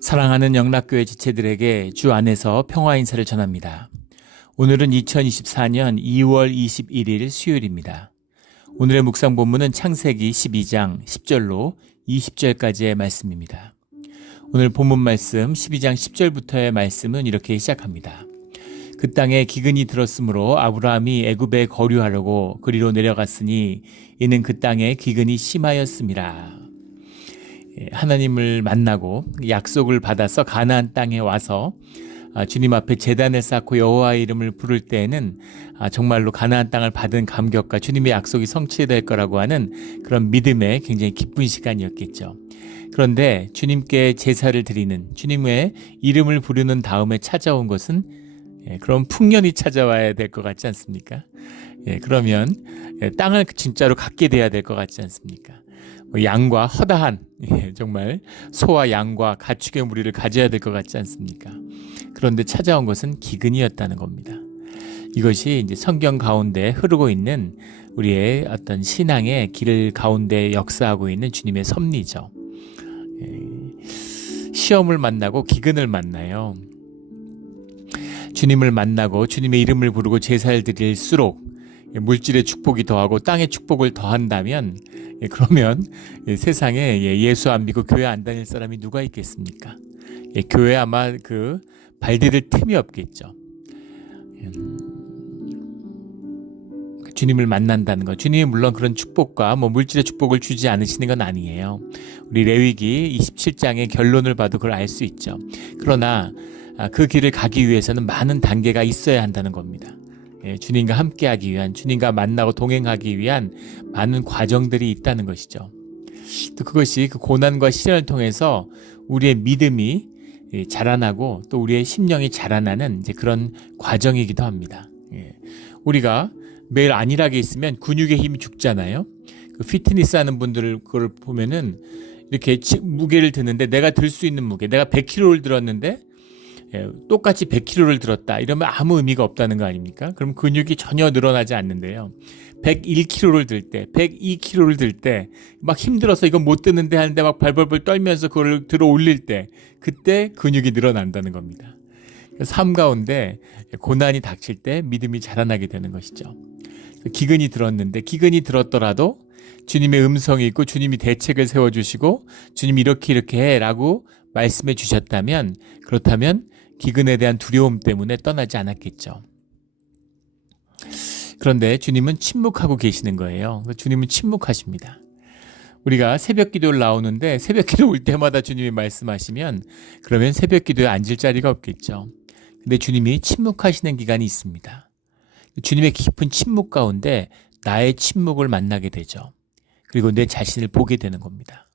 사랑하는 영락교회 지체들에게 주 안에서 평화 인사를 전합니다. 오늘은 2024년 2월 21일 수요일입니다. 오늘의 묵상 본문은 창세기 12장 10절로 20절까지의 말씀입니다. 오늘 본문 말씀 12장 10절부터의 말씀은 이렇게 시작합니다. 그 땅에 기근이 들었으므로 아브라함이 애굽에 거류하려고 그리로 내려갔으니 이는 그 땅에 기근이 심하였음이라. 하나님을 만나고 약속을 받아서 가나안 땅에 와서 주님 앞에 제단을 쌓고 여호와의 이름을 부를 때에는 정말로 가나안 땅을 받은 감격과 주님의 약속이 성취될 거라고 하는 그런 믿음의 굉장히 기쁜 시간이었겠죠. 그런데 주님께 제사를 드리는, 주님의 이름을 부르는 다음에 찾아온 것은 그런 풍년이 찾아와야 될 것 같지 않습니까? 그러면 땅을 진짜로 갖게 돼야 될 것 같지 않습니까? 양과 허다한 정말 소와 양과 가축의 무리를 가져야 될 것 같지 않습니까? 그런데 찾아온 것은 기근이었다는 겁니다. 이것이 이제 성경 가운데 흐르고 있는 우리의 어떤 신앙의 길 가운데 역사하고 있는 주님의 섭리죠. 시험을 만나고 기근을 만나요. 주님을 만나고 주님의 이름을 부르고 제사를 드릴수록 물질의 축복이 더하고 땅의 축복을 더한다면 그러면 세상에 예수 안 믿고 교회 안 다닐 사람이 누가 있겠습니까? 교회 아마 그 발디딜 틈이 없겠죠. 주님을 만난다는 것, 주님이 물론 그런 축복과 물질의 축복을 주지 않으시는 건 아니에요. 우리 레위기 27장의 결론을 봐도 그걸 알 수 있죠. 그러나 그 길을 가기 위해서는 많은 단계가 있어야 한다는 겁니다. 주님과 함께하기 위한, 주님과 만나고 동행하기 위한 많은 과정들이 있다는 것이죠. 또 그것이 그 고난과 시련을 통해서 우리의 믿음이 자라나고 또 우리의 심령이 자라나는 이제 그런 과정이기도 합니다. 우리가 매일 안일하게 있으면 근육의 힘이 죽잖아요. 그 피트니스 하는 분들을 그걸 보면은 이렇게 무게를 드는데 내가 들 수 있는 무게, 내가 100kg를 들었는데 똑같이 100kg를 들었다 이러면 아무 의미가 없다는 거 아닙니까? 그럼 근육이 전혀 늘어나지 않는데요. 101kg를 들 때, 102kg를 들 때 막 힘들어서 이거 못 드는데 하는데 막 발벌벌 떨면서 그걸 들어 올릴 때 그때 근육이 늘어난다는 겁니다. 삶 가운데 고난이 닥칠 때 믿음이 자라나게 되는 것이죠. 기근이 들었는데 기근이 들었더라도 주님의 음성이 있고 주님이 대책을 세워주시고 주님이 이렇게 해라고 말씀해 주셨다면, 그렇다면 기근에 대한 두려움 때문에 떠나지 않았겠죠. 그런데 주님은 침묵하고 계시는 거예요. 주님은 침묵하십니다. 우리가 새벽 기도를 나오는데 새벽 기도 올 때마다 주님이 말씀하시면 그러면 새벽 기도에 앉을 자리가 없겠죠. 근데 주님이 침묵하시는 기간이 있습니다. 주님의 깊은 침묵 가운데 나의 침묵을 만나게 되죠. 그리고 내 자신을 보게 되는 겁니다.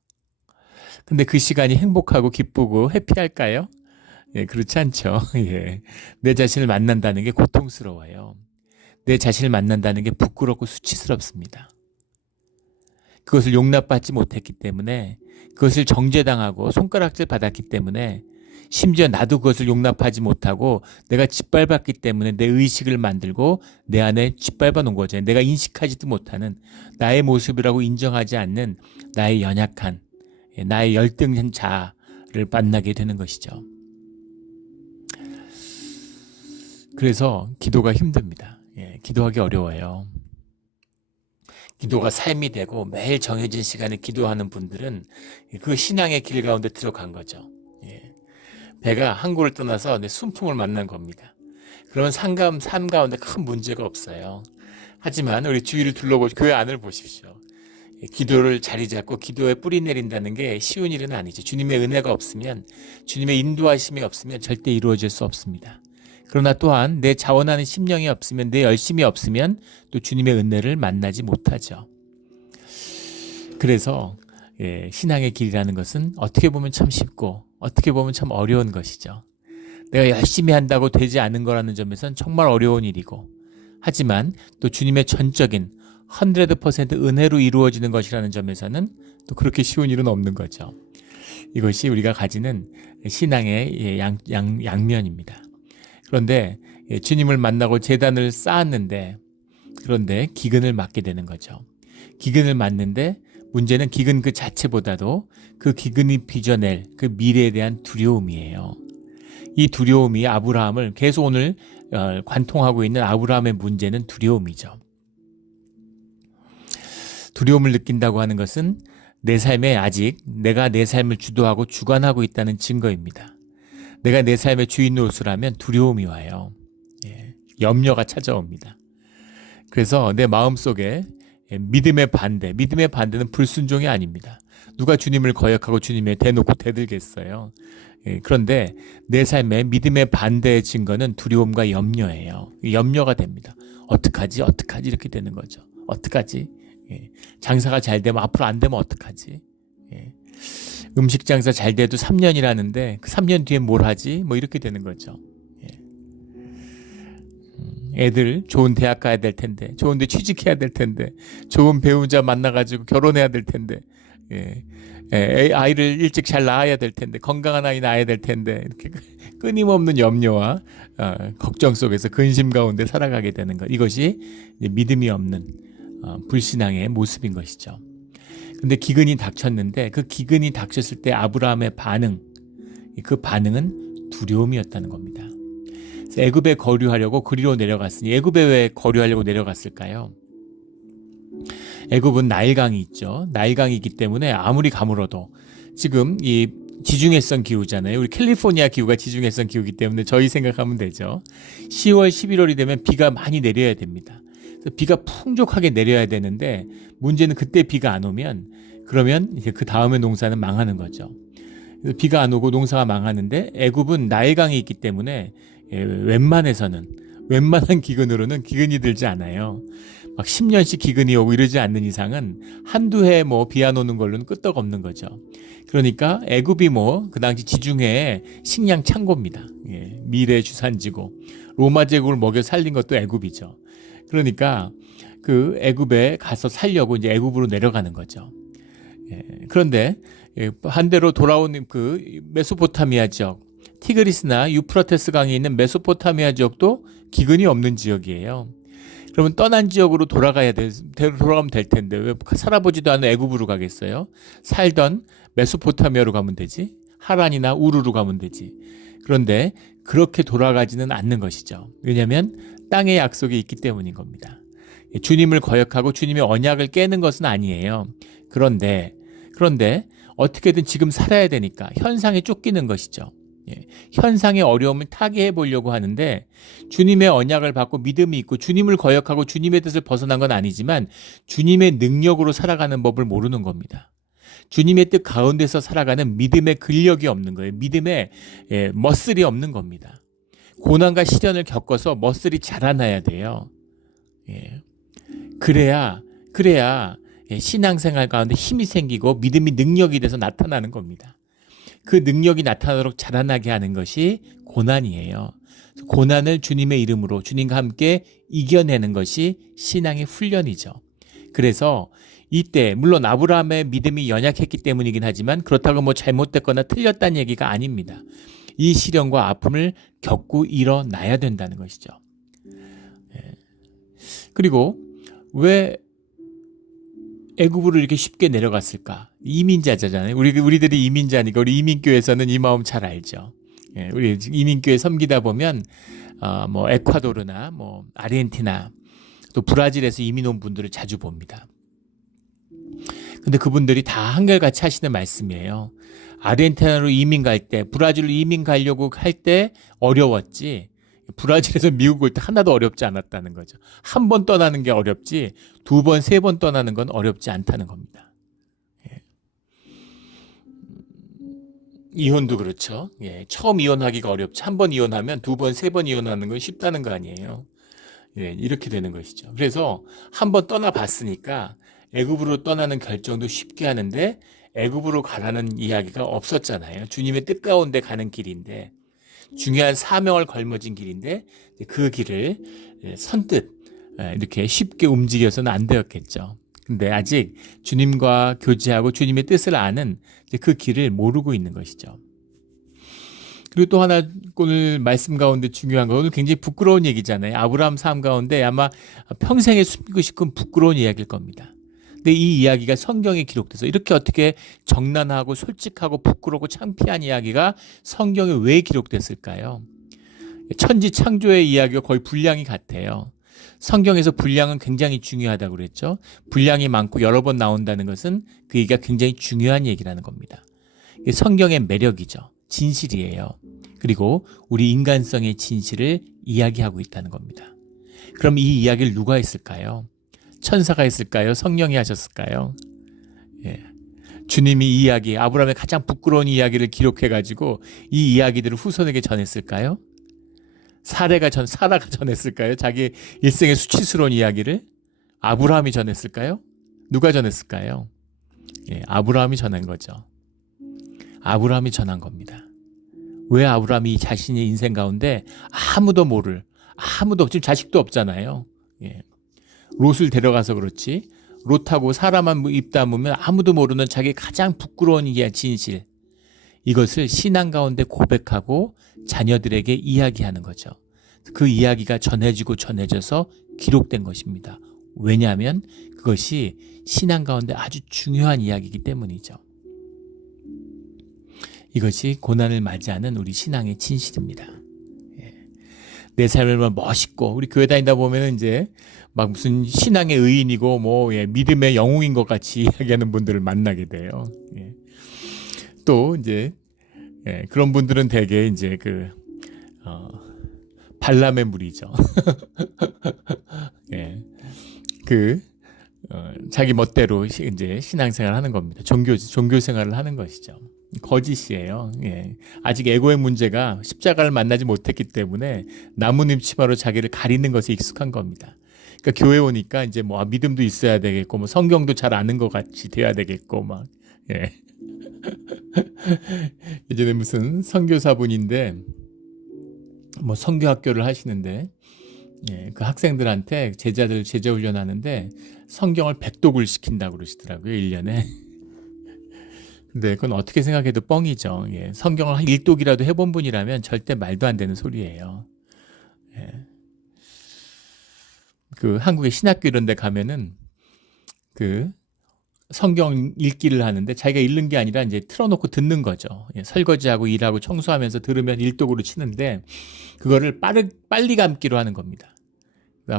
근데 그 시간이 행복하고 기쁘고 해피할까요? 그렇지 않죠. 내 자신을 만난다는 게 고통스러워요. 내 자신을 만난다는 게 부끄럽고 수치스럽습니다. 그것을 용납받지 못했기 때문에, 그것을 정죄당하고 손가락질 받았기 때문에, 심지어 나도 그것을 용납하지 못하고 내가 짓밟았기 때문에 내 의식을 만들고 내 안에 짓밟아 놓은 거죠. 내가 인식하지도 못하는 나의 모습이라고 인정하지 않는 나의 연약한, 나의 열등한 자를 만나게 되는 것이죠. 그래서 기도가 힘듭니다. 기도하기 어려워요. 기도가 삶이 되고 매일 정해진 시간에 기도하는 분들은 그 신앙의 길 가운데 들어간 거죠. 배가 항구를 떠나서 순풍을 만난 겁니다. 그러면 삶 가운데 큰 문제가 없어요. 하지만 우리 주위를 둘러보시고 교회 안을 보십시오. 기도를 자리 잡고 기도에 뿌리 내린다는 게 쉬운 일은 아니죠. 주님의 은혜가 없으면, 주님의 인도하심이 없으면 절대 이루어질 수 없습니다. 그러나 또한 내 자원하는 심령이 없으면, 내 열심이 없으면 또 주님의 은혜를 만나지 못하죠. 그래서 신앙의 길이라는 것은 어떻게 보면 참 쉽고 어떻게 보면 참 어려운 것이죠. 내가 열심히 한다고 되지 않은 거라는 점에서는 정말 어려운 일이고, 하지만 또 주님의 전적인 100% 은혜로 이루어지는 것이라는 점에서는 또 그렇게 쉬운 일은 없는 거죠. 이것이 우리가 가지는 신앙의 양면입니다. 그런데 주님을 만나고 제단을 쌓았는데, 그런데 기근을 맞게 되는 거죠. 기근을 맞는데 문제는 기근 그 자체보다도 그 기근이 빚어낼 그 미래에 대한 두려움이에요. 이 두려움이 아브라함을 계속 오늘 관통하고 있는 아브라함의 문제는 두려움이죠. 두려움을 느낀다고 하는 것은 내 삶에 아직 내가 내 삶을 주도하고 주관하고 있다는 증거입니다. 내가 내 삶의 주인 노릇을 두려움이 와요. 염려가 찾아옵니다. 그래서 내 마음속에 믿음의 반대는 불순종이 아닙니다. 누가 주님을 거역하고 주님에 대놓고 대들겠어요. 그런데 내 삶에 믿음의 반대의 증거는 두려움과 염려예요. 염려가 됩니다. 어떡하지 이렇게 되는 거죠. 어떡하지? 장사가 잘 되면 앞으로 안 되면 어떡하지? 음식 장사 잘 돼도 3년이라는데 그 3년 뒤에 뭘 하지? 뭐 이렇게 되는 거죠. 애들 좋은 대학 가야 될 텐데, 좋은 데 취직해야 될 텐데, 좋은 배우자 만나가지고 결혼해야 될 텐데, 아이를 일찍 잘 낳아야 될 텐데, 건강한 아이 낳아야 될 텐데, 이렇게 끊임없는 염려와 걱정 속에서 근심 가운데 살아가게 되는 것. 이것이 믿음이 없는 불신앙의 모습인 것이죠. 근데 기근이 닥쳤는데 그 기근이 닥쳤을 때 아브라함의 그 반응은 두려움이었다는 겁니다. 애굽에 거류하려고 그리로 내려갔으니, 애굽에 왜 거류하려고 내려갔을까요? 애굽은 나일강이 있죠. 나일강이 있기 때문에 아무리 가물어도, 지금 이 지중해성 기후잖아요. 우리 캘리포니아 기후가 지중해성 기후이기 때문에 저희 생각하면 되죠. 10월, 11월이 되면 비가 많이 내려야 됩니다. 그래서 비가 풍족하게 내려야 되는데, 문제는 그때 비가 안 오면, 그러면 이제 그 다음에 농사는 망하는 거죠. 그래서 비가 안 오고 농사가 망하는데, 애굽은 나일강이 있기 때문에 웬만한 기근으로는 기근이 들지 않아요. 막 10년씩 기근이 오고 이러지 않는 이상은 한두 해 비 안 오는 걸로는 끄떡없는 거죠. 그러니까 애굽이 그 당시 지중해의 식량 창고입니다. 미래 주산지고, 로마 제국을 먹여 살린 것도 애굽이죠. 그러니까 그 애굽에 가서 살려고 이제 애굽으로 내려가는 거죠. 그런데 반대로 돌아온 그 메소포타미아 지역, 티그리스나 유프라테스 강이 있는 메소포타미아 지역도 기근이 없는 지역이에요. 그러면 떠난 지역으로 돌아가면 될 텐데 왜 살아보지도 않은 애굽으로 가겠어요? 살던 메소포타미아로 가면 되지. 하란이나 우르로 가면 되지. 그런데 그렇게 돌아가지는 않는 것이죠. 왜냐하면 땅의 약속이 있기 때문인 겁니다. 주님을 거역하고 주님의 언약을 깨는 것은 아니에요. 그런데 어떻게든 지금 살아야 되니까 현상에 쫓기는 것이죠. 현상의 어려움을 타개해 보려고 하는데, 주님의 언약을 받고 믿음이 있고 주님을 거역하고 주님의 뜻을 벗어난 건 아니지만 주님의 능력으로 살아가는 법을 모르는 겁니다. 주님의 뜻 가운데서 살아가는 믿음의 근력이 없는 거예요. 믿음의 머슬이 없는 겁니다. 고난과 시련을 겪어서 머슬이 자라나야 돼요. 그래야 신앙생활 가운데 힘이 생기고 믿음이 능력이 돼서 나타나는 겁니다. 그 능력이 나타나도록 자라나게 하는 것이 고난이에요. 고난을 주님의 이름으로 주님과 함께 이겨내는 것이 신앙의 훈련이죠. 그래서 이때 물론 아브라함의 믿음이 연약했기 때문이긴 하지만 그렇다고 잘못됐거나 틀렸다는 얘기가 아닙니다. 이 시련과 아픔을 겪고 일어나야 된다는 것이죠. 그리고 왜 애굽으로 이렇게 쉽게 내려갔을까? 이민자잖아요. 우리들이 이민자니까 우리 이민교회에서는 이 마음 잘 알죠. 우리 이민교회 섬기다 보면 에콰도르나 아르헨티나 또 브라질에서 이민 온 분들을 자주 봅니다. 근데 그분들이 다 한결같이 하시는 말씀이에요. 아르헨티나로 이민 갈 때, 브라질로 이민 가려고 할 때 어려웠지, 브라질에서 미국 올 때 하나도 어렵지 않았다는 거죠. 한 번 떠나는 게 어렵지 2번, 3번 떠나는 건 어렵지 않다는 겁니다. 이혼도 그렇죠. 처음 이혼하기가 어렵지 한 번 이혼하면 2번, 3번 이혼하는 건 쉽다는 거 아니에요. 이렇게 되는 것이죠. 그래서 한 번 떠나봤으니까 애굽으로 떠나는 결정도 쉽게 하는데, 애굽으로 가라는 이야기가 없었잖아요. 주님의 뜻 가운데 가는 길인데, 중요한 사명을 걸머진 길인데 그 길을 선뜻 이렇게 쉽게 움직여서는 안 되었겠죠. 근데 아직 주님과 교제하고 주님의 뜻을 아는 그 길을 모르고 있는 것이죠. 그리고 또 하나 오늘 말씀 가운데 중요한 건, 오늘 굉장히 부끄러운 얘기잖아요. 아브라함 삶 가운데 아마 평생에 숨기고 싶은 부끄러운 이야기일 겁니다. 근데 이 이야기가 성경에 기록돼서 이렇게 어떻게 정난하고 솔직하고 부끄럽고 창피한 이야기가 성경에 왜 기록됐을까요? 천지 창조의 이야기가 거의 분량이 같아요. 성경에서 분량은 굉장히 중요하다고 그랬죠. 분량이 많고 여러 번 나온다는 것은 그 얘기가 굉장히 중요한 얘기라는 겁니다. 이게 성경의 매력이죠. 진실이에요. 그리고 우리 인간성의 진실을 이야기하고 있다는 겁니다. 그럼 이 이야기를 누가 했을까요? 천사가 했을까요? 성령이 하셨을까요? 예. 주님이 이 이야기, 아브라함의 가장 부끄러운 이야기를 기록해가지고 이 이야기들을 후손에게 전했을까요? 사라가 전했을까요? 자기 일생의 수치스러운 이야기를 아브라함이 전했을까요? 누가 전했을까요? 예, 아브라함이 전한 거죠. 아브라함이 전한 겁니다. 왜 아브라함이 자신의 인생 가운데 아무도 지금 자식도 없잖아요. 예. 롯을 데려가서 그렇지. 롯하고 사라만 입 다물면 아무도 모르는 자기 가장 부끄러운 진실. 이것을 신앙 가운데 고백하고 자녀들에게 이야기하는 거죠. 그 이야기가 전해져서 기록된 것입니다. 왜냐하면 그것이 신앙 가운데 아주 중요한 이야기이기 때문이죠. 이것이 고난을 맞이하는 우리 신앙의 진실입니다. 내 삶을 멋있고 우리 교회 다니다 보면 이제 막 무슨 신앙의 의인이고 믿음의 영웅인 것 같이 이야기하는 분들을 만나게 돼요. 또 이제 그런 분들은 대개 이제 발람의 무리죠. 자기 멋대로 이제 신앙생활을 하는 겁니다. 종교 생활을 하는 것이죠. 거짓이에요. 아직 에고의 문제가 십자가를 만나지 못했기 때문에 나뭇잎 치마로 자기를 가리는 것에 익숙한 겁니다. 그러니까 교회 오니까 이제 믿음도 있어야 되겠고 성경도 잘 아는 것 같이 돼야 되겠고 예전에 무슨 선교사분인데 선교학교를 하시는데 그 학생들한테 제자 훈련하는데 성경을 백독을 시킨다고 그러시더라고요. 1년에. 근데 그건 어떻게 생각해도 뻥이죠. 성경을 한 1독이라도 해본 분이라면 절대 말도 안 되는 소리예요. 그 한국의 신학교 이런 데 가면은 그 성경 읽기를 하는데 자기가 읽는 게 아니라 이제 틀어놓고 듣는 거죠. 설거지하고 일하고 청소하면서 들으면 1독으로 치는데 그거를 빨리 감기로 하는 겁니다.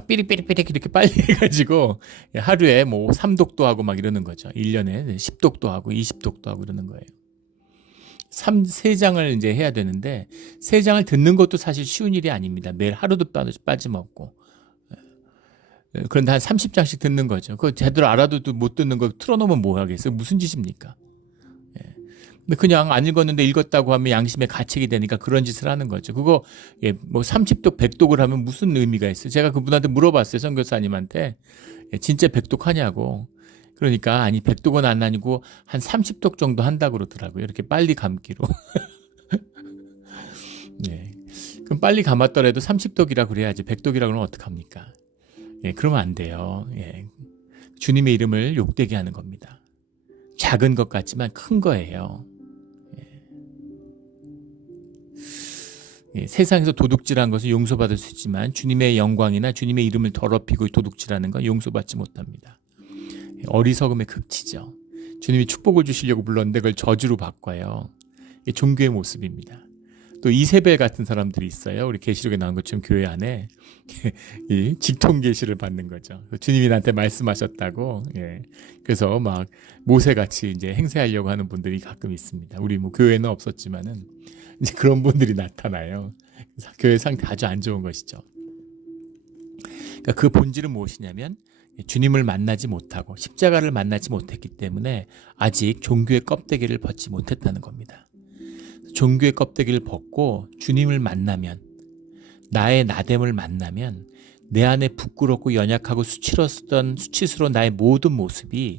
삐리삐리삐리 이렇게 빨리 해가지고 하루에 3독도 하고 막 이러는 거죠. 1년에 10독도 하고 20독도 하고 이러는 거예요. 3장을 이제 해야 되는데 3장을 듣는 것도 사실 쉬운 일이 아닙니다. 매일 하루도 빠짐없고. 그런데 한 30장씩 듣는 거죠. 그거 제대로 알아도 못 듣는 거 틀어놓으면 뭐 하겠어요? 무슨 짓입니까? 근데 그냥 안 읽었는데 읽었다고 하면 양심의 가책이 되니까 그런 짓을 하는 거죠. 그거 30독, 100독을 하면 무슨 의미가 있어요? 제가 그분한테 물어봤어요. 선교사님한테. 진짜 100독 하냐고. 그러니까 아니 100독은 안 아니고 한 30독 정도 한다고 그러더라고요. 이렇게 빨리 감기로. 그럼 빨리 감았더라도 30독이라 그래야지 100독이라 그러면 어떡합니까? 그러면 안 돼요. 주님의 이름을 욕되게 하는 겁니다. 작은 것 같지만 큰 거예요. 세상에서 도둑질한 것은 용서받을 수 있지만 주님의 영광이나 주님의 이름을 더럽히고 도둑질하는 건 용서받지 못합니다. 어리석음의 극치죠. 주님이 축복을 주시려고 불렀는데 그걸 저주로 바꿔요. 이게 종교의 모습입니다. 또 이세벨 같은 사람들이 있어요. 우리 계시록에 나온 것처럼 교회 안에 이 직통 계시를 받는 거죠. 주님이 나한테 말씀하셨다고. 그래서 막 모세같이 이제 행세하려고 하는 분들이 가끔 있습니다. 우리 교회는 없었지만은 이제 그런 분들이 나타나요. 그래서 교회 상태 아주 안 좋은 것이죠. 그러니까 그 본질은 무엇이냐면 주님을 만나지 못하고 십자가를 만나지 못했기 때문에 아직 종교의 껍데기를 벗지 못했다는 겁니다. 종교의 껍데기를 벗고 주님을 만나면, 나의 나됨을 만나면 내 안에 부끄럽고 연약하고 수치스러운 나의 모든 모습이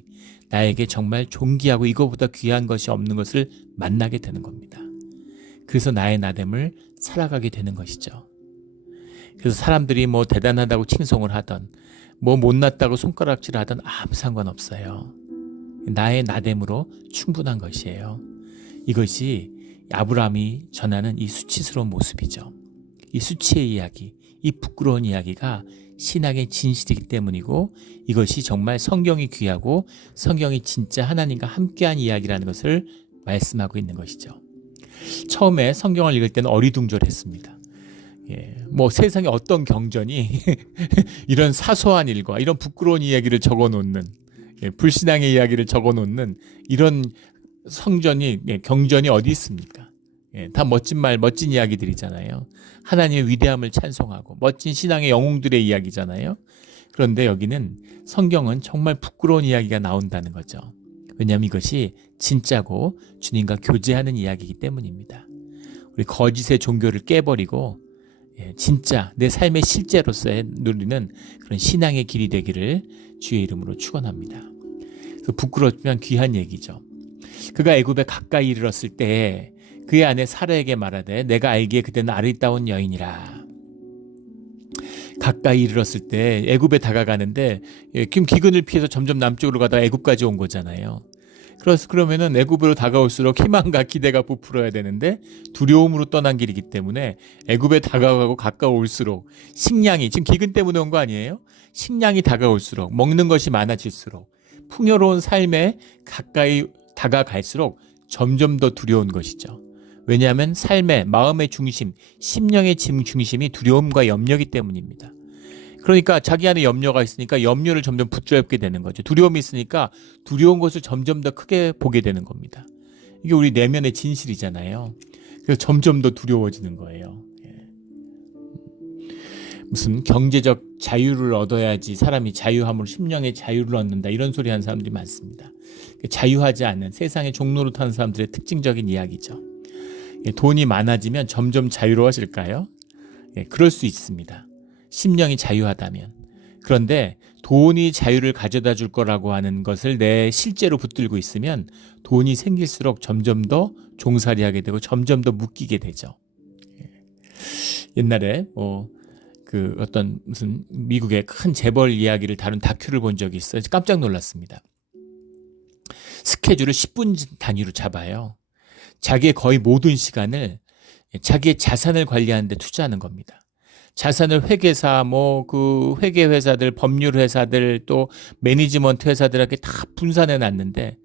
나에게 정말 존귀하고 이거보다 귀한 것이 없는 것을 만나게 되는 겁니다. 그래서 나의 나됨을 살아가게 되는 것이죠. 그래서 사람들이 대단하다고 칭송을 하던 못났다고 손가락질을 하던 아무 상관없어요. 나의 나됨으로 충분한 것이에요. 이것이 아브라함이 전하는 이 수치스러운 모습이죠. 이 수치의 이야기, 이 부끄러운 이야기가 신앙의 진실이기 때문이고 이것이 정말 성경이 귀하고 성경이 진짜 하나님과 함께한 이야기라는 것을 말씀하고 있는 것이죠. 처음에 성경을 읽을 때는 어리둥절했습니다. 뭐 세상에 어떤 경전이 이런 사소한 일과 이런 부끄러운 이야기를 적어놓는 불신앙의 이야기를 적어놓는 이런 경전이 어디 있습니까? 다 멋진 말, 멋진 이야기들이잖아요. 하나님의 위대함을 찬송하고 멋진 신앙의 영웅들의 이야기잖아요. 그런데 여기는 성경은 정말 부끄러운 이야기가 나온다는 거죠. 왜냐하면 이것이 진짜고 주님과 교제하는 이야기이기 때문입니다. 우리 거짓의 종교를 깨버리고 진짜 내 삶의 실제로서의 누리는 그런 신앙의 길이 되기를 주의 이름으로 축원합니다. 그 부끄럽지만 귀한 얘기죠. 그가 애굽에 가까이 이르렀을 때 그의 아내 사라에게 말하되 내가 알기에 그대는 아리따운 여인이라. 가까이 이르렀을 때 애굽에 다가가는데 지금 기근을 피해서 점점 남쪽으로 가다가 애굽까지 온 거잖아요. 그러면은 애굽으로 다가올수록 희망과 기대가 부풀어야 되는데 두려움으로 떠난 길이기 때문에 애굽에 다가가고 가까울수록 식량이 지금 기근 때문에 온 거 아니에요? 식량이 다가올수록 먹는 것이 많아질수록 풍요로운 삶에 가까이 다가갈수록 점점 더 두려운 것이죠. 왜냐하면 삶의 마음의 중심, 심령의 중심이 두려움과 염려이기 때문입니다. 그러니까 자기 안에 염려가 있으니까 염려를 점점 붙잡게 되는 거죠. 두려움이 있으니까 두려운 것을 점점 더 크게 보게 되는 겁니다. 이게 우리 내면의 진실이잖아요. 그래서 점점 더 두려워지는 거예요. 무슨 경제적 자유를 얻어야지 사람이 자유함으로 심령의 자유를 얻는다 이런 소리 하는 사람들이 많습니다. 자유하지 않는 세상의 종로로 타는 사람들의 특징적인 이야기죠. 돈이 많아지면 점점 자유로워질까요? 그럴 수 있습니다. 심령이 자유하다면. 그런데 돈이 자유를 가져다 줄 거라고 하는 것을 내 실제로 붙들고 있으면 돈이 생길수록 점점 더 종살이하게 되고 점점 더 묶이게 되죠. 옛날에 어떤 무슨 미국의 큰 재벌 이야기를 다룬 다큐를 본 적이 있어요. 깜짝 놀랐습니다. 스케줄을 10분 단위로 잡아요. 자기의 거의 모든 시간을 자기의 자산을 관리하는 데 투자하는 겁니다. 자산을 회계사, 회계 회사들, 법률 회사들, 또 매니지먼트 회사들에게 다 분산해 놨는데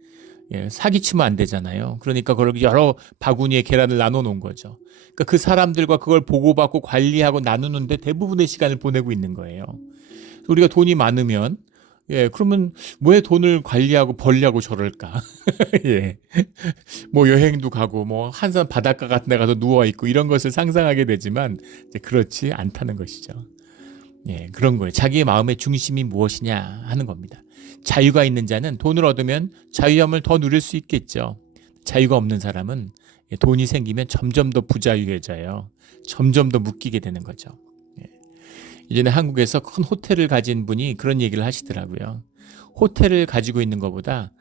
사기치면 안 되잖아요. 그러니까 그걸 여러 바구니에 계란을 나눠 놓은 거죠. 그러니까 그 사람들과 그걸 보고받고 관리하고 나누는데 대부분의 시간을 보내고 있는 거예요. 우리가 돈이 많으면 그러면 왜 돈을 관리하고 벌려고 저럴까? 여행도 가고 한산 바닷가 같은 데 가서 누워 있고 이런 것을 상상하게 되지만 그렇지 않다는 것이죠. 그런 거예요. 자기의 마음의 중심이 무엇이냐 하는 겁니다. 자유가 있는 자는 돈을 얻으면 자유함을 더 누릴 수 있겠죠. 자유가 없는 사람은 돈이 생기면 점점 더 부자유해져요. 점점 더 묶이게 되는 거죠. 예전에 한국에서 큰 호텔을 가진 분이 그런 얘기를 하시더라고요. 호텔을 가지고 있는 것보다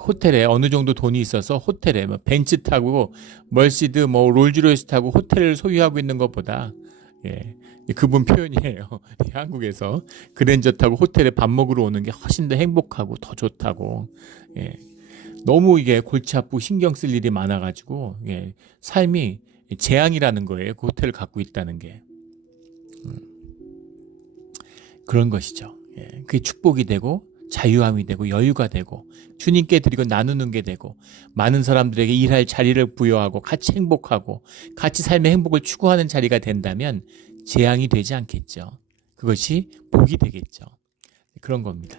호텔에 어느 정도 돈이 있어서 호텔에 벤츠 타고 멀시드 롤즈로이스 타고 호텔을 소유하고 있는 것보다 그분 표현이에요. 한국에서 그랜저 타고 호텔에 밥 먹으러 오는 게 훨씬 더 행복하고 더 좋다고. 너무 이게 골치 아프고 신경 쓸 일이 많아가지고 삶이 재앙이라는 거예요. 그 호텔을 갖고 있다는 게. 그런 것이죠. 그게 축복이 되고 자유함이 되고 여유가 되고 주님께 드리고 나누는 게 되고 많은 사람들에게 일할 자리를 부여하고 같이 행복하고 같이 삶의 행복을 추구하는 자리가 된다면 재앙이 되지 않겠죠. 그것이 복이 되겠죠. 그런 겁니다.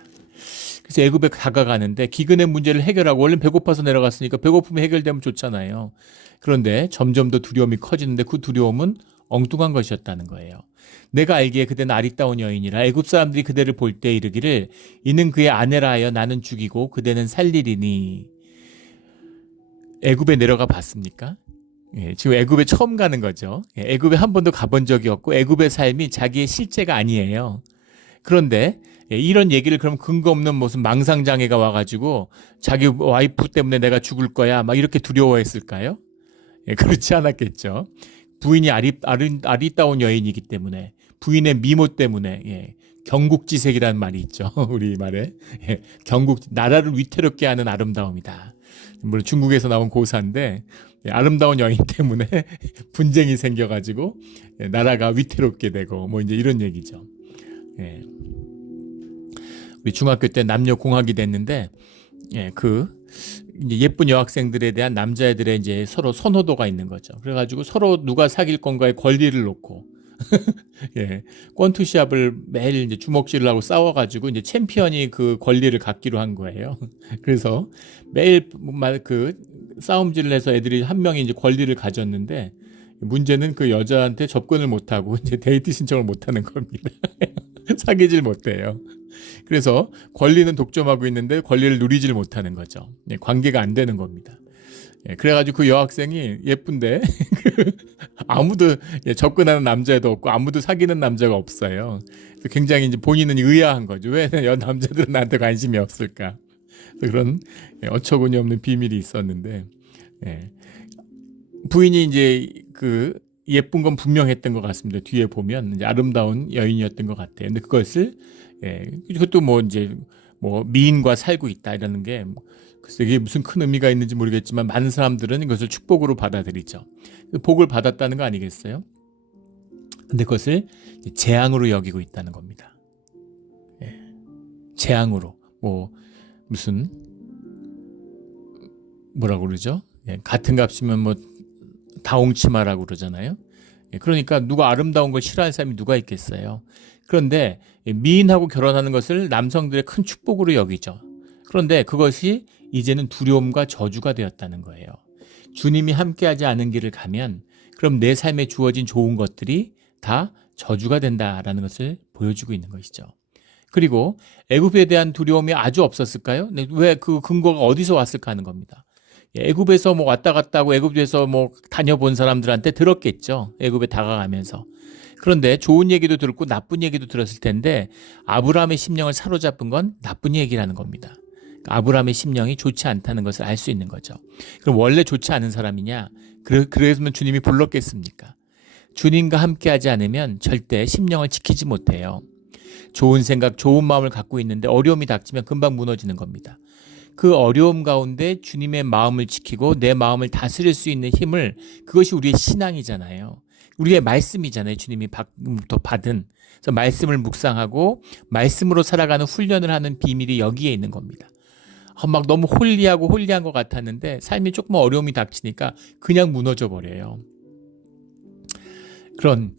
그래서 애굽에 다가가는데 기근의 문제를 해결하고 원래 배고파서 내려갔으니까 배고픔이 해결되면 좋잖아요. 그런데 점점 더 두려움이 커지는데 그 두려움은 엉뚱한 것이었다는 거예요. 내가 알기에 그대는 아리따운 여인이라 애굽 사람들이 그대를 볼 때 이르기를 이는 그의 아내라 하여 나는 죽이고 그대는 살리리니. 애굽에 내려가 봤습니까? 지금 애굽에 처음 가는 거죠. 애굽에 한 번도 가본 적이 없고 애굽의 삶이 자기의 실제가 아니에요. 그런데 이런 얘기를 그럼 근거 없는 무슨 망상장애가 와가지고 자기 와이프 때문에 내가 죽을 거야 막 이렇게 두려워했을까요? 그렇지 않았겠죠. 부인이 아리따운 여인이기 때문에 부인의 미모 때문에 경국지색이라는 말이 있죠. 우리 말에 나라를 위태롭게 하는 아름다움이다. 물론 중국에서 나온 고사인데 아름다운 여인 때문에 분쟁이 생겨가지고 나라가 위태롭게 되고 뭐 이제 이런 얘기죠. 예. 우리 중학교 때 남녀 공학이 됐는데 이제 예쁜 여학생들에 대한 남자애들의 이제 서로 선호도가 있는 거죠. 그래가지고 서로 누가 사귈 건가에 권리를 놓고 권투시합을 매일 이제 주먹질을 하고 싸워가지고 이제 챔피언이 그 권리를 갖기로 한 거예요. 그래서 매일 그 싸움질을 해서 애들이 한 명이 이제 권리를 가졌는데 문제는 그 여자한테 접근을 못하고 이제 데이트 신청을 못하는 겁니다. 사귀질 못해요. 그래서 권리는 독점하고 있는데 권리를 누리질 못하는 거죠. 관계가 안 되는 겁니다. 그래가지고 그 여학생이 예쁜데 아무도 접근하는 남자애도 없고 아무도 사귀는 남자가 없어요. 그래서 굉장히 이제 본인은 의아한 거죠. 왜 남자들은 나한테 관심이 없을까? 그런 어처구니 없는 비밀이 있었는데 부인이 이제 그 예쁜 건 분명했던 것 같습니다. 뒤에 보면 이제 아름다운 여인이었던 것 같아요. 근데 그것을 그것도 뭐 이제 뭐 미인과 살고 있다 이라는 게 글쎄 이게 무슨 큰 의미가 있는지 모르겠지만 많은 사람들은 이것을 축복으로 받아들이죠. 복을 받았다는 거 아니겠어요? 근데 그것을 재앙으로 여기고 있다는 겁니다. 재앙으로 뭐 무슨 뭐라고 그러죠? 같은 값이면 뭐 다홍치마라고 그러잖아요. 그러니까 누가 아름다운 걸 싫어할 사람이 누가 있겠어요. 그런데 미인하고 결혼하는 것을 남성들의 큰 축복으로 여기죠. 그런데 그것이 이제는 두려움과 저주가 되었다는 거예요. 주님이 함께하지 않은 길을 가면 그럼 내 삶에 주어진 좋은 것들이 다 저주가 된다라는 것을 보여주고 있는 것이죠. 그리고 애굽에 대한 두려움이 아주 없었을까요? 왜 그 근거가 어디서 왔을까 하는 겁니다. 애굽에서 뭐 왔다 갔다 하고 애굽에서 뭐 다녀본 사람들한테 들었겠죠. 애굽에 다가가면서. 그런데 좋은 얘기도 들었고 나쁜 얘기도 들었을 텐데 아브라함의 심령을 사로잡은 건 나쁜 얘기라는 겁니다. 아브라함의 심령이 좋지 않다는 것을 알 수 있는 거죠. 그럼 원래 좋지 않은 사람이냐? 그랬으면 주님이 불렀겠습니까? 주님과 함께하지 않으면 절대 심령을 지키지 못해요. 좋은 생각, 좋은 마음을 갖고 있는데 어려움이 닥치면 금방 무너지는 겁니다. 그 어려움 가운데 주님의 마음을 지키고 내 마음을 다스릴 수 있는 힘을 그것이 우리의 신앙이잖아요. 우리의 말씀이잖아요. 주님이 받은. 그래서 말씀을 묵상하고 말씀으로 살아가는 훈련을 하는 비밀이 여기에 있는 겁니다. 막 너무 홀리한 것 같았는데 삶이 조금 어려움이 닥치니까 그냥 무너져 버려요. 그런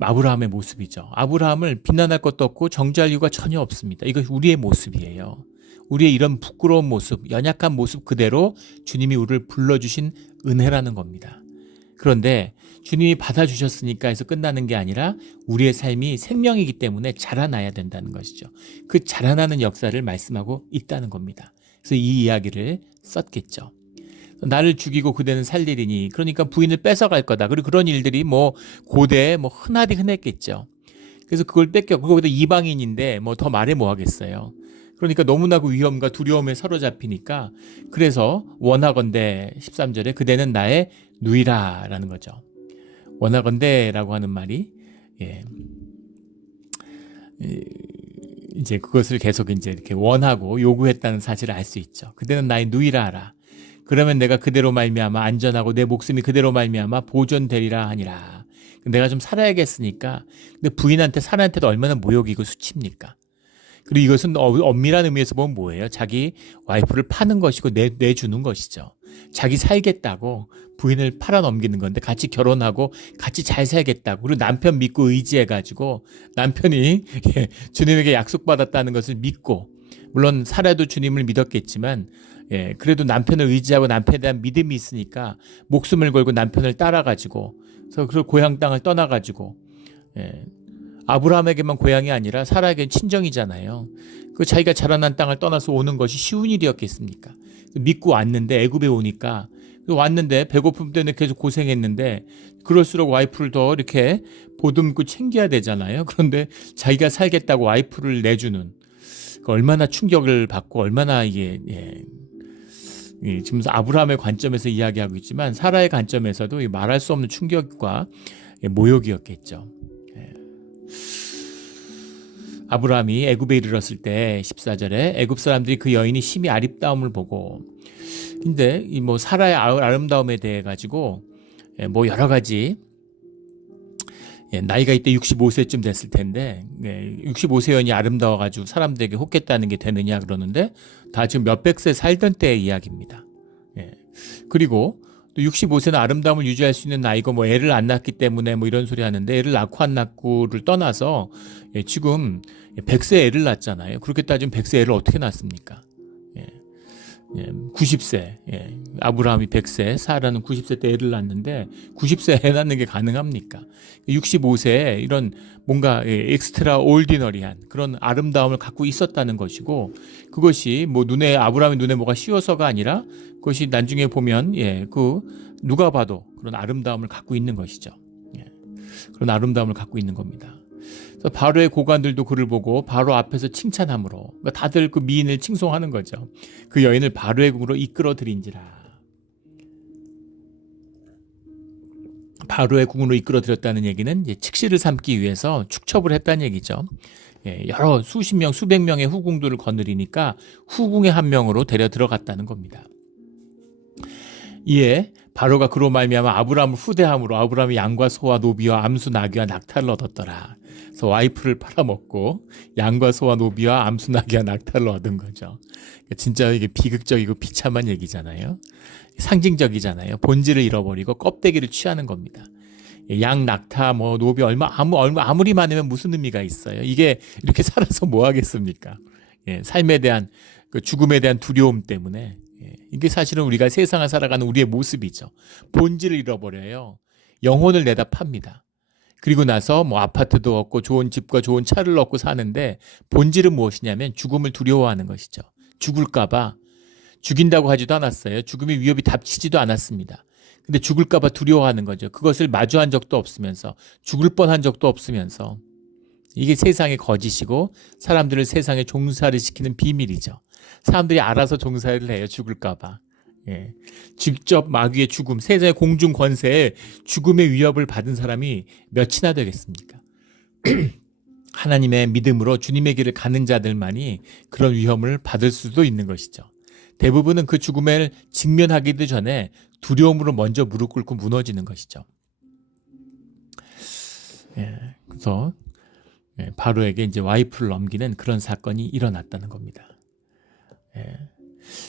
아브라함의 모습이죠. 아브라함을 비난할 것도 없고 정죄할 이유가 전혀 없습니다. 이것이 우리의 모습이에요. 우리의 이런 부끄러운 모습, 연약한 모습 그대로 주님이 우리를 불러주신 은혜라는 겁니다. 그런데 주님이 받아주셨으니까 해서 끝나는 게 아니라 우리의 삶이 생명이기 때문에 자라나야 된다는 것이죠. 그 자라나는 역사를 말씀하고 있다는 겁니다. 그래서 이 이야기를 썼겠죠. 나를 죽이고 그대는 살리리니, 그러니까 부인을 뺏어갈 거다. 그리고 그런 일들이 뭐 고대에 뭐 흔했겠죠. 그래서 그걸 그거보다 이방인인데 뭐 더 말해 뭐 하겠어요. 그러니까 너무나 그 위험과 두려움에 사로잡히니까 그래서 원하건대 13절에 그대는 나의 누이라 라는 거죠. 원하건대라고 하는 말이 이제 그것을 계속 이제 이렇게 원하고 요구했다는 사실을 알 수 있죠. 그대는 나의 누이라 하라. 그러면 내가 그대로 말미암아 안전하고 내 목숨이 그대로 말미암아 보존되리라 하니라. 내가 좀 살아야겠으니까. 근데 부인한테 사람한테도 얼마나 모욕이고 수치입니까? 그리고 이것은 엄밀한 의미에서 보면 뭐예요? 자기 와이프를 파는 것이고 내주는 것이죠. 자기 살겠다고 부인을 팔아넘기는 건데 같이 결혼하고 같이 잘 살겠다고, 그리고 남편 믿고 의지해가지고 남편이 주님에게 약속받았다는 것을 믿고, 물론 사라도 주님을 믿었겠지만 그래도 남편을 의지하고 남편에 대한 믿음이 있으니까 목숨을 걸고 남편을 따라가지고 그래서 그 고향 땅을 떠나가지고 아브라함에게만 고향이 아니라 사라에게는 친정이잖아요. 그 자기가 자라난 땅을 떠나서 오는 것이 쉬운 일이었겠습니까? 믿고 왔는데 애굽에 오니까 왔는데 배고픔 때문에 계속 고생했는데 그럴수록 와이프를 더 이렇게 보듬고 챙겨야 되잖아요. 그런데 자기가 살겠다고 와이프를 내주는, 얼마나 충격을 받고 얼마나 이게 지금 아브라함의 관점에서 이야기하고 있지만 사라의 관점에서도 말할 수 없는 충격과 모욕이었겠죠. 아브라함이 애굽에 이르렀을 때 14절에 애굽 사람들이 그 여인이 심히 아립다움을 보고 근데 이 뭐 사라의 아름다움에 대해 가지고 뭐 여러 가지 나이가 이때 65세쯤 됐을 텐데 65세 연이 아름다워 가지고 사람들에게 혹했다는 게 되느냐 그러는데 다 지금 몇백 세 살던 때의 이야기입니다. 그리고 또 65세는 아름다움을 유지할 수 있는 나이고 뭐 애를 안 낳기 때문에 뭐 이런 소리 하는데 애를 낳고 안 낳고를 떠나서 지금 100세 애를 낳잖아요. 그렇게 따지면 100세 애를 어떻게 낳습니까? 90세 아브라함이 100세 사라는 90세 때 애를 낳는데 90세 애 낳는 게 가능합니까? 65세에 이런 뭔가 엑스트라 올디너리한 그런 아름다움을 갖고 있었다는 것이고 그것이 뭐 아브라함의 눈에 뭐가 씌워서가 아니라 그것이 나중에 보면 그 누가 봐도 그런 아름다움을 갖고 있는 것이죠. 그런 아름다움을 갖고 있는 겁니다. 그래서 바로의 고관들도 그를 보고 바로 앞에서 칭찬함으로 그러니까 다들 그 미인을 칭송하는 거죠. 그 여인을 바로의 궁으로 이끌어들인지라. 바로의 궁으로 이끌어들였다는 얘기는 이제 측시를 삼기 위해서 축첩을 했다는 얘기죠. 여러 수십 명, 수백 명의 후궁들을 거느리니까 후궁의 한 명으로 데려 들어갔다는 겁니다. 이에 바로가 그로 말미암아 아브라함을 후대함으로 아브라함이 양과 소와 노비와 암수 나귀와 낙타를 얻었더라. 그래서 와이프를 팔아먹고 양과 소와 노비와 암수 나귀와 낙타를 얻은 거죠. 진짜 이게 비극적이고 비참한 얘기잖아요. 상징적이잖아요. 본질을 잃어버리고 껍데기를 취하는 겁니다. 양, 낙타, 뭐 노비 아무리 많으면 무슨 의미가 있어요. 이게 이렇게 살아서 뭐 하겠습니까? 삶에 대한 그 죽음에 대한 두려움 때문에 이게 사실은 우리가 세상을 살아가는 우리의 모습이죠. 본질을 잃어버려요. 영혼을 내다 팝니다. 그리고 나서 뭐 아파트도 얻고 좋은 집과 좋은 차를 얻고 사는데 본질은 무엇이냐면 죽음을 두려워하는 것이죠. 죽을까봐 죽인다고 하지도 않았어요. 죽음의 위협이 닥치지도 않았습니다. 근데 죽을까봐 두려워하는 거죠. 그것을 마주한 적도 없으면서 죽을 뻔한 적도 없으면서 이게 세상의 거짓이고 사람들을 세상에 종사를 시키는 비밀이죠. 사람들이 알아서 종사를 해요. 죽을까봐. 직접 마귀의 죽음, 세상의 공중 권세에 죽음의 위협을 받은 사람이 몇이나 되겠습니까? 하나님의 믿음으로 주님의 길을 가는 자들만이 그런 위험을 받을 수도 있는 것이죠. 대부분은 그 죽음을 직면하기도 전에 두려움으로 먼저 무릎 꿇고 무너지는 것이죠. 그래서 바로에게 이제 와이프를 넘기는 그런 사건이 일어났다는 겁니다.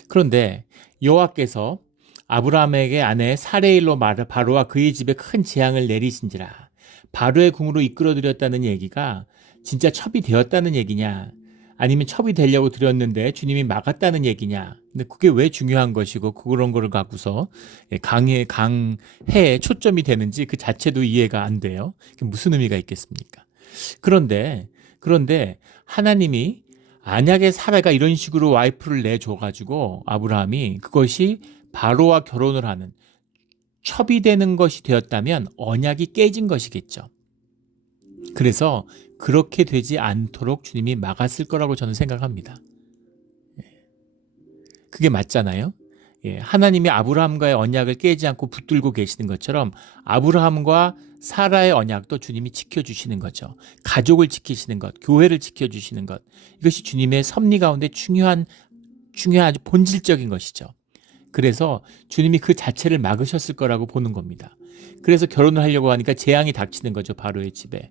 그런데 여호와께서 아브라함에게 아내 사레일로 바로와 그의 집에 큰 재앙을 내리신지라. 바로의 궁으로 이끌어들였다는 얘기가 진짜 첩이 되었다는 얘기냐 아니면 첩이 되려고 드렸는데 주님이 막았다는 얘기냐. 근데 그게 왜 중요한 것이고 그런 거를 갖고서 강해에 초점이 되는지 그 자체도 이해가 안 돼요. 그게 무슨 의미가 있겠습니까? 그런데 하나님이 만약에 사라가 이런 식으로 와이프를 내줘가지고 아브라함이 그것이 바로와 결혼을 하는 첩이 되는 것이 되었다면 언약이 깨진 것이겠죠. 그래서 그렇게 되지 않도록 주님이 막았을 거라고 저는 생각합니다. 그게 맞잖아요. 하나님이 아브라함과의 언약을 깨지 않고 붙들고 계시는 것처럼 아브라함과 사라의 언약도 주님이 지켜주시는 거죠. 가족을 지키시는 것, 교회를 지켜주시는 것, 이것이 주님의 섭리 가운데 중요한 아주 본질적인 것이죠. 그래서 주님이 그 자체를 막으셨을 거라고 보는 겁니다. 그래서 결혼을 하려고 하니까 재앙이 닥치는 거죠. 바로의 집에.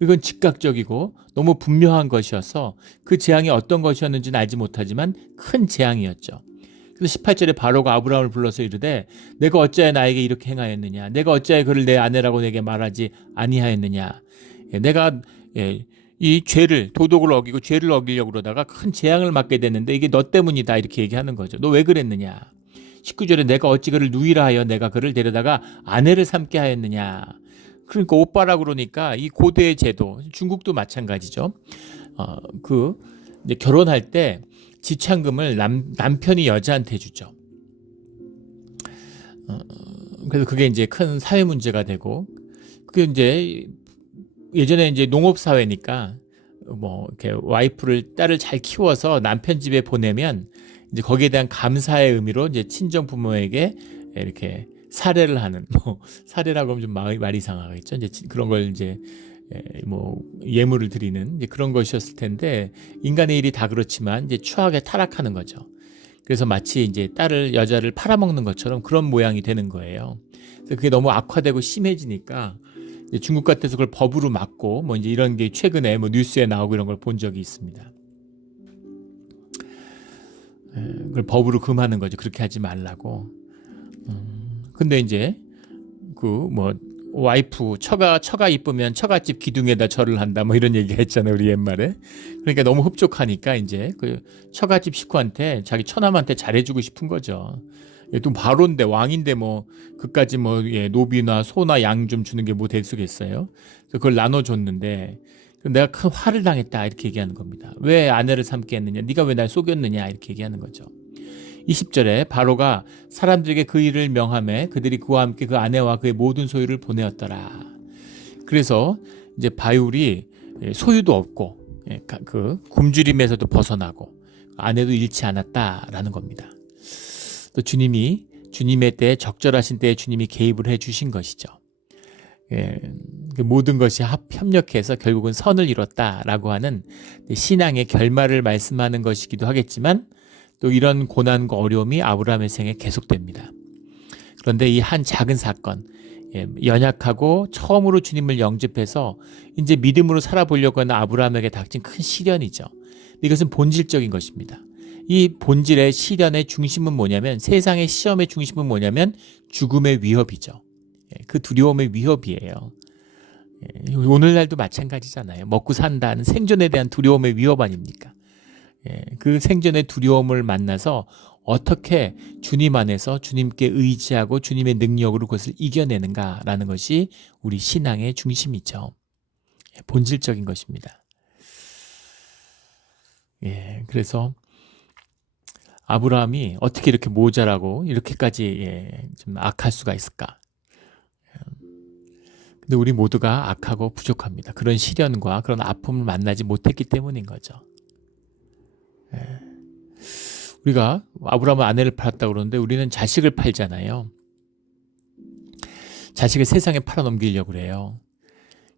이건 즉각적이고 너무 분명한 것이어서 그 재앙이 어떤 것이었는지는 알지 못하지만 큰 재앙이었죠. 그래서 18절에 바로가 아브라함을 불러서 이르되 내가 어찌하여 나에게 이렇게 행하였느냐, 내가 어찌하여 그를 내 아내라고 내게 말하지 아니하였느냐, 내가 이 죄를 도덕을 어기고 죄를 어기려고 그러다가 큰 재앙을 맞게 됐는데 이게 너 때문이다 이렇게 얘기하는 거죠. 너 왜 그랬느냐. 19절에 내가 어찌 그를 누이라 하여 내가 그를 데려다가 아내를 삼게 하였느냐. 그러니까 오빠라 그러니까 이 고대의 제도, 중국도 마찬가지죠. 이제 결혼할 때 지참금을 남편이 여자한테 주죠. 그래서 그게 이제 큰 사회 문제가 되고, 그게 이제 예전에 이제 농업 사회니까 뭐 이렇게 딸을 잘 키워서 남편 집에 보내면 이제 거기에 대한 감사의 의미로 이제 친정 부모에게 이렇게 사례를 하는, 뭐 사례라고 하면 좀 말이 이상하겠죠. 이제 그런 걸 이제 뭐 예물을 드리는 이제 그런 것이었을 텐데 인간의 일이 다 그렇지만 이제 추악에 타락하는 거죠. 그래서 마치 이제 여자를 팔아먹는 것처럼 그런 모양이 되는 거예요. 그래서 그게 너무 악화되고 심해지니까 이제 중국 같아서 그걸 법으로 막고 뭐 이제 이런 게 최근에 뭐 뉴스에 나오고 이런 걸 본 적이 있습니다. 그걸 법으로 금하는 거죠. 그렇게 하지 말라고. 근데 이제 그 뭐 와이프 처가 이쁘면 처갓집 기둥에다 절을 한다 뭐 이런 얘기 했잖아요, 우리 옛말에. 그러니까 너무 흡족하니까 이제 그 처갓집 식구한테 자기 처남한테 잘해주고 싶은 거죠. 또 바로인데 왕인데 뭐 그까지 뭐 노비나 소나 양 좀 주는 게 뭐 될 수겠어요. 그래서 그걸 나눠줬는데 내가 큰 화를 당했다 이렇게 얘기하는 겁니다. 왜 아내를 삼게 했느냐, 네가 왜 날 속였느냐 이렇게 얘기하는 거죠. 20절에 바로가 사람들에게 그 일을 명하매 그들이 그와 함께 그 아내와 그의 모든 소유를 보내었더라. 그래서 이제 바울이 소유도 없고 그 굶주림에서도 벗어나고 아내도 잃지 않았다라는 겁니다. 또 주님의 때에 적절하신 때에 주님이 개입을 해 주신 것이죠. 그 모든 것이 협력해서 결국은 선을 이뤘다라고 하는 신앙의 결말을 말씀하는 것이기도 하겠지만 또 이런 고난과 어려움이 아브라함의 생에 계속됩니다. 그런데 이 한 작은 사건, 연약하고 처음으로 주님을 영접해서 이제 믿음으로 살아보려고 하는 아브라함에게 닥친 큰 시련이죠. 이것은 본질적인 것입니다. 이 본질의 시련의 중심은 뭐냐면, 세상의 시험의 중심은 뭐냐면 죽음의 위협이죠. 그 두려움의 위협이에요. 오늘날도 마찬가지잖아요. 먹고 산다는 생존에 대한 두려움의 위협 아닙니까? 그 생존의 두려움을 만나서 어떻게 주님 안에서 주님께 의지하고 주님의 능력으로 그것을 이겨내는가라는 것이 우리 신앙의 중심이죠. 본질적인 것입니다. 그래서 아브라함이 어떻게 이렇게 모자라고 이렇게까지 좀 악할 수가 있을까? 근데 우리 모두가 악하고 부족합니다. 그런 시련과 그런 아픔을 만나지 못했기 때문인 거죠. 우리가 아브라함은 아내를 팔았다고 그러는데 우리는 자식을 팔잖아요. 자식을 세상에 팔아넘기려고 그래요.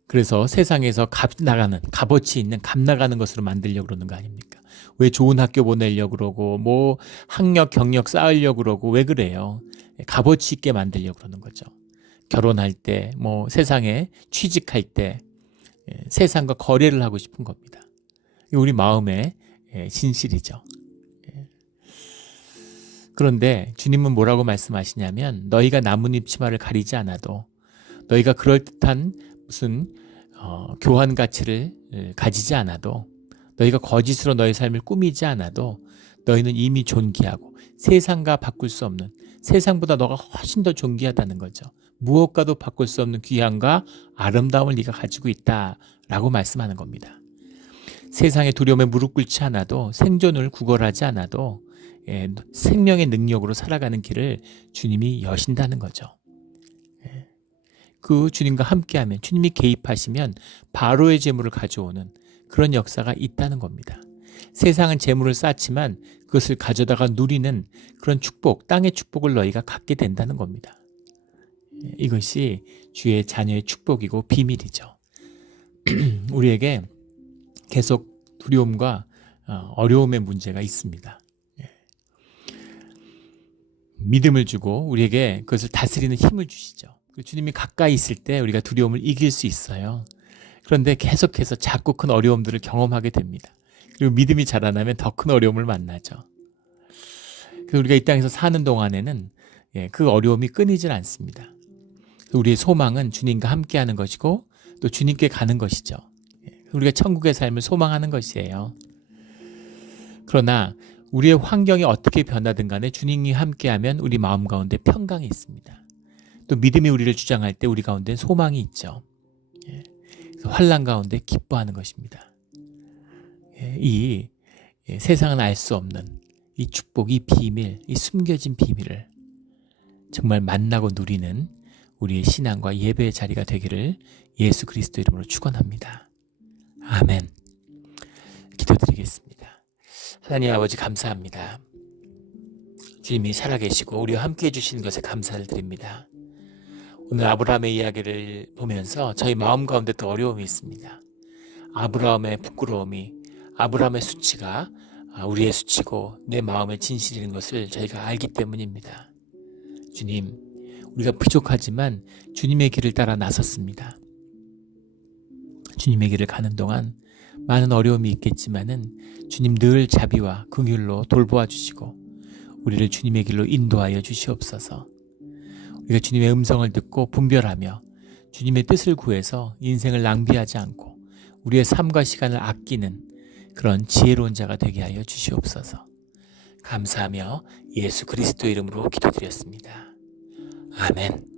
그래서 세상에서 값어치 있는 값 나가는 것으로 만들려고 그러는 거 아닙니까? 왜 좋은 학교 보내려고 그러고 뭐 학력 경력 쌓으려고 그러고 왜 그래요? 값어치 있게 만들려고 그러는 거죠. 결혼할 때 뭐 세상에 취직할 때 세상과 거래를 하고 싶은 겁니다. 우리 마음의 진실이죠. 그런데 주님은 뭐라고 말씀하시냐면, 너희가 나뭇잎 치마를 가리지 않아도, 너희가 그럴듯한 무슨 교환 가치를 가지지 않아도, 너희가 거짓으로 너희 삶을 꾸미지 않아도 너희는 이미 존귀하고 세상과 바꿀 수 없는, 세상보다 너가 훨씬 더 존귀하다는 거죠. 무엇과도 바꿀 수 없는 귀함과 아름다움을 네가 가지고 있다라고 말씀하는 겁니다. 세상의 두려움에 무릎 꿇지 않아도, 생존을 구걸하지 않아도 생명의 능력으로 살아가는 길을 주님이 여신다는 거죠. 그 주님과 함께하면, 주님이 개입하시면 바로의 재물을 가져오는 그런 역사가 있다는 겁니다. 세상은 재물을 쌓지만 그것을 가져다가 누리는 그런 축복, 땅의 축복을 너희가 갖게 된다는 겁니다. 이것이 주의 자녀의 축복이고 비밀이죠. 우리에게 계속 두려움과 어려움의 문제가 있습니다. 믿음을 주고 우리에게 그것을 다스리는 힘을 주시죠. 주님이 가까이 있을 때 우리가 두려움을 이길 수 있어요. 그런데 계속해서 작고 큰 어려움들을 경험하게 됩니다. 그리고 믿음이 자라나면 더 큰 어려움을 만나죠. 그래서 우리가 이 땅에서 사는 동안에는 그 어려움이 끊이질 않습니다. 우리의 소망은 주님과 함께하는 것이고 또 주님께 가는 것이죠. 우리가 천국의 삶을 소망하는 것이에요. 그러나 우리의 환경이 어떻게 변하든 간에 주님이 함께하면 우리 마음 가운데 평강이 있습니다. 또 믿음이 우리를 주장할 때 우리 가운데 소망이 있죠. 환난 가운데 기뻐하는 것입니다. 이 세상은 알 수 없는 이 축복, 이 비밀, 이 숨겨진 비밀을 정말 만나고 누리는 우리의 신앙과 예배의 자리가 되기를 예수 그리스도 이름으로 축원합니다. 아멘. 기도드리겠습니다. 하나님 아버지 감사합니다. 주님이 살아계시고 우리와 함께 해주시는 것에 감사를 드립니다. 오늘 아브라함의 이야기를 보면서 저희 마음 가운데 또 어려움이 있습니다. 아브라함의 부끄러움이, 아브라함의 수치가 우리의 수치고 내 마음의 진실인 것을 저희가 알기 때문입니다. 주님, 우리가 부족하지만 주님의 길을 따라 나섰습니다. 주님의 길을 가는 동안 많은 어려움이 있겠지만은 주님 늘 자비와 긍휼로 돌보아 주시고 우리를 주님의 길로 인도하여 주시옵소서. 우리가 주님의 음성을 듣고 분별하며 주님의 뜻을 구해서 인생을 낭비하지 않고 우리의 삶과 시간을 아끼는 그런 지혜로운 자가 되게 하여 주시옵소서. 감사하며 예수 그리스도 이름으로 기도드렸습니다. 아멘.